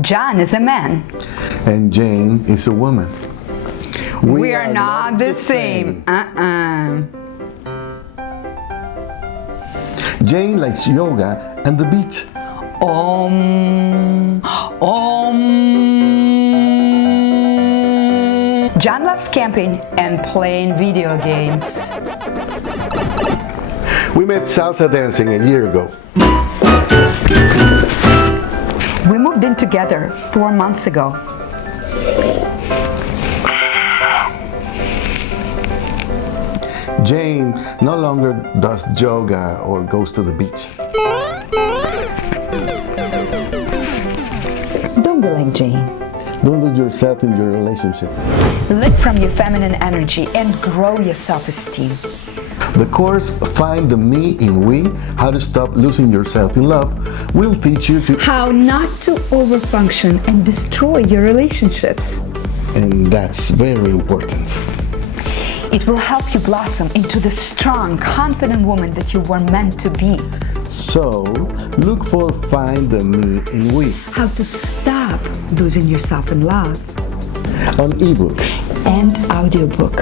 John is a man. And Jane is a woman. We are not the same. Jane likes yoga and the beach. John loves camping and playing video games. We met salsa dancing a year ago. We moved in together 4 months ago. Jane no longer does yoga or goes to the beach. Don't be like Jane. Don't lose yourself in your relationship. Live from your feminine energy and grow your self-esteem. The course Find the Me in We, How to Stop Losing Yourself in Love, will teach you to How not to overfunction and destroy your relationships. and that's very important. It will help you blossom into the strong, confident woman that you were meant to be. So, look for Find the Me in We How to stop losing yourself in love. on ebook. And audiobook.